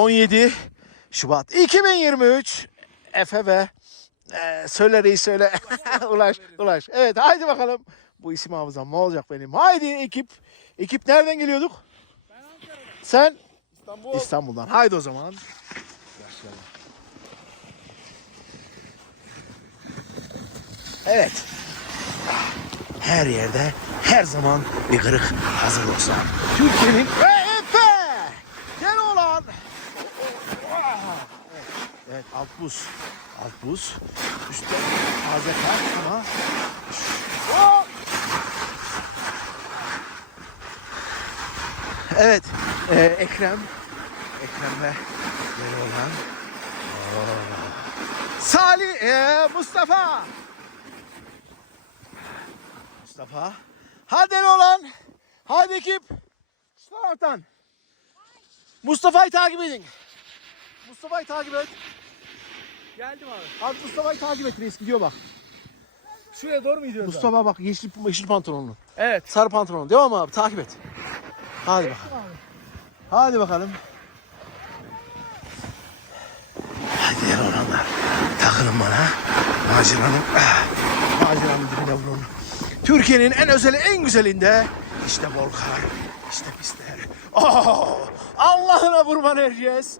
17 Şubat 2023 Efe ve e, söyle reis söyle. Ulaş ulaş. Evet haydi bakalım. Bu isim hafızam ne olacak benim? Haydi ekip ekip nereden geliyorduk? Sen? İstanbul. İstanbul'dan. Haydi o zaman. Başlayalım evet. Her yerde her zaman bir kırık hazır olsa. Türkiye'nin Efe gel olan Evet, evet alt buz. Alt buz. Üstte taze kar ama Hop! Evet. e, Ekrem. Ekrem'le yeni olan. Oo. Salih. e, Mustafa. Mustafa. Hadi olan. Hadi ekip. Şu taraftan. Mustafa'yı takip edin. Mustafa'yı takip et. Geldim abi. Abi Mustafa'yı takip et reis gidiyor bak. Şuraya doğru mu gidiyoruz? Mustafa bak yeşil, yeşil pantolonlu. Evet. Sarı pantolonlu. Devam abi takip et. Hadi bakalım. Hadi bakalım. Hadi gel olanlar. Takılın bana. Maceranın, ah, maceranın dibine vurun. Türkiye'nin en özeli en güzelinde işte bol kar, işte pistler. Oh, Allah'ına kurban ereceğiz.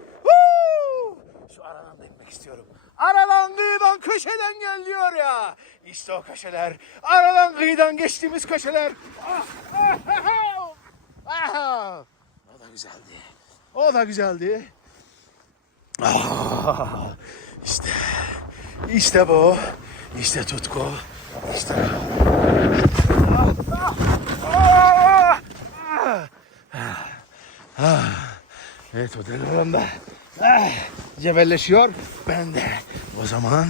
Şu aradan da inmek istiyorum. Aradan kıyıdan köşeden gel diyor ya. İşte o köşeler. Aradan kıyıdan geçtiğimiz köşeler. Ah, ah, ah, ah. O da güzeldi. O da güzeldi. Ah, işte. İşte bu. İşte tutku. İşte Ah, ah, ah, ah. Evet o deli Ah, cebelleşiyor. Ben de o zaman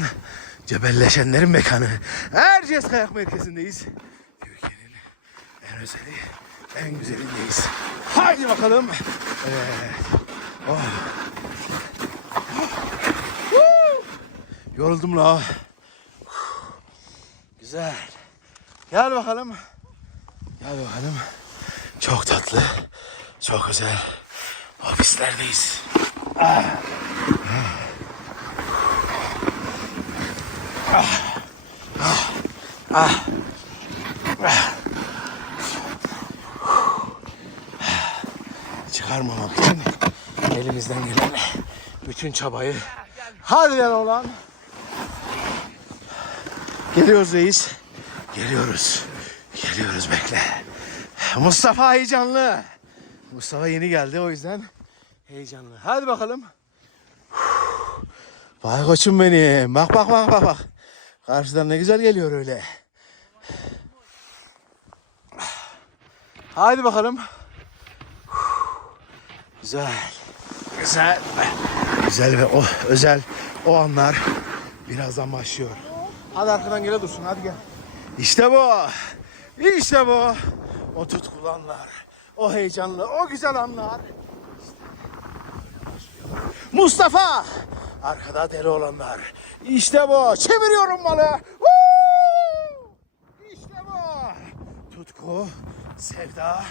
cebelleşenlerin mekanı Erciyes Kayak Merkezi'ndeyiz. Türkiye'nin en özeli, en güzelindeyiz. Haydi bakalım. Evet. Oh. Yoruldum la. Güzel. Gel bakalım. Gel bakalım. Çok tatlı. Çok güzel. Ofislerdeyiz. Çıkarmamak için elimizden gelen bütün çabayı. Hadi gel oğlan. Geliyoruz reis. Geliyoruz. Geliyoruz bekle. Mustafa heyecanlı. Mustafa yeni geldi o yüzden heyecanlı. Hadi bakalım. Vay koçum benim. Bak bak bak bak bak. Karşıdan ne güzel geliyor öyle. Haydi bakalım. Güzel. Güzel. Güzel ve o özel o anlar birazdan başlıyor. Hadi arkadan gele dursun hadi gel. İşte bu. İşte bu. O tutkulu anlar. O heyecanlı, o güzel anlar. Mustafa. Arkada deli olanlar. İşte bu. Çeviriyorum malı. İşte bu. Tutku, sevda,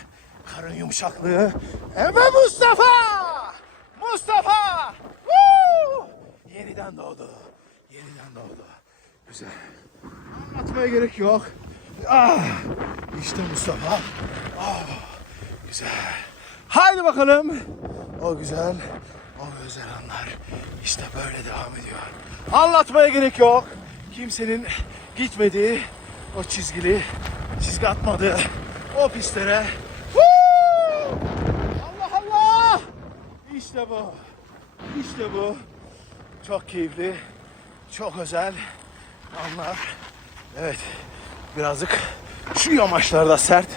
karın yumuşaklığı. Evet Mustafa. Mustafa. Yeniden doğdu. Yeniden doğdu. Güzel. Anlatmaya gerek yok. Ah, işte Mustafa. Ah, güzel. Haydi bakalım. O güzel, o güzel anlar. İşte böyle devam ediyor. Anlatmaya gerek yok. Kimsenin gitmediği o çizgili, çizgi atmadığı o pistlere. Allah Allah! İşte bu. İşte bu. Çok keyifli, çok özel anlar. Evet, birazcık şu yamaçlarda sert.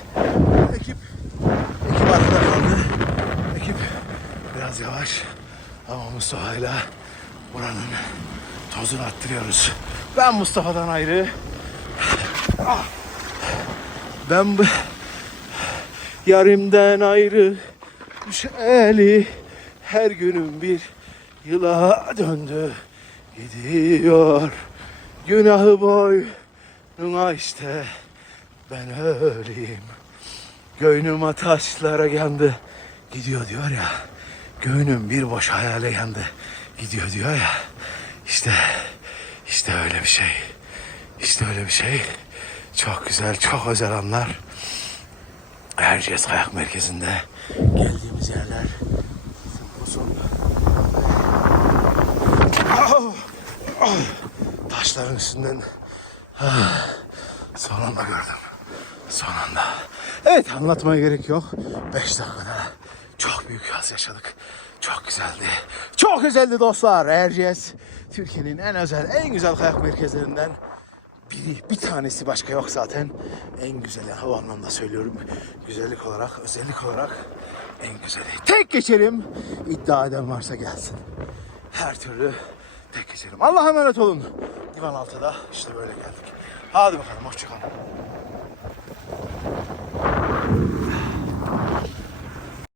Ekip, ekip arkada kaldı. Ekip biraz yavaş ama Mustafa'yla buranın tozunu attırıyoruz. Ben Mustafa'dan ayrı. Ah! Ben bu yarimden ayrı. Düşeli her günüm bir yıla döndü. Gidiyor. Günahı boynuna işte. Ben öleyim. Göynüme taşlara yandı. Gidiyor diyor ya göğünün bir boş hayale yandı gidiyor diyor ya. İşte işte öyle bir şey. İşte öyle bir şey. Çok güzel, çok özel anlar. Erciyes Kayak Merkezi'nde geldiğimiz yerler uzun. Oh. Taşların üstünden ah, son anda gördüm. Son anda. Evet anlatmaya gerek yok. 5 dakikada çok büyük yaz yaşadık. Çok güzeldi. Çok güzeldi dostlar. Erciyes Türkiye'nin en özel, en güzel kayak merkezlerinden biri, bir tanesi başka yok zaten. En güzeli hava anlamda söylüyorum. Güzellik olarak, özellik olarak en güzeli. Tek geçerim. İddia eden varsa gelsin. Her türlü tek geçerim. Allah'a emanet olun. Divan altıda işte böyle geldik. Hadi bakalım hoşçakalın.